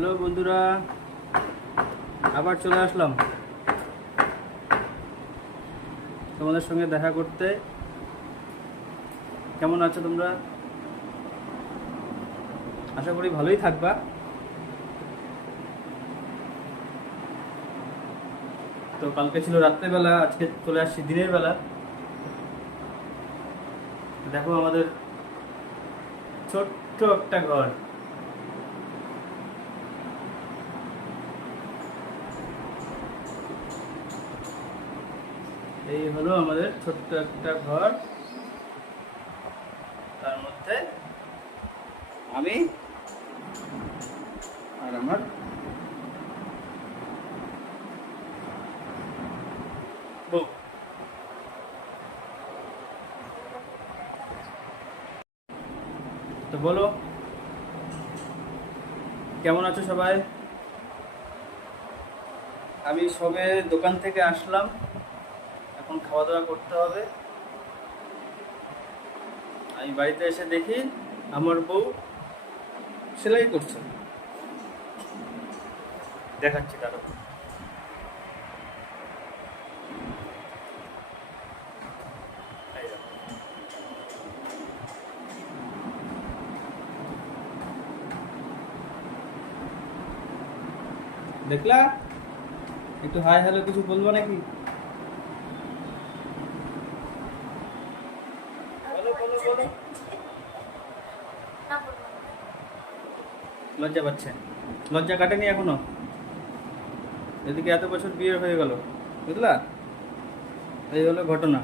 Hello বন্ধুরা, আবার চলে আসলাম তোমাদের সঙ্গে দেখা করতে। কেমন আছো তোমরা? আশা করি ভালোই থাকবা। তো কালকে ছিল রাত্রেবেলা, আজকে চলে আসছি দিনের বেলা। দেখো আমাদের ছোট্ট একটা ঘর। এই হলো আমাদের ছোট্ট একটা ঘর, তার মধ্যে আমি আর আমার বউ। তো বলো, কেমন আছো সবাই? আমি সবে দোকান থেকে আসলাম, এখন খাওয়া দাওয়া করতে হবে। আমি বাড়িতে এসে দেখি আমার বউ সেলাই করছে। দেখাচ্ছি তারও। দেখলা? একটু হাই হ্যালো কিছু বলবো নাকি? বলো বলো বলো। লজ্জা পাচ্ছে? লজ্জা কাটেনি এখনো? এদিকে এত বছর বিয়ে হয়ে গেল, বুঝলা? এই হলো ঘটনা।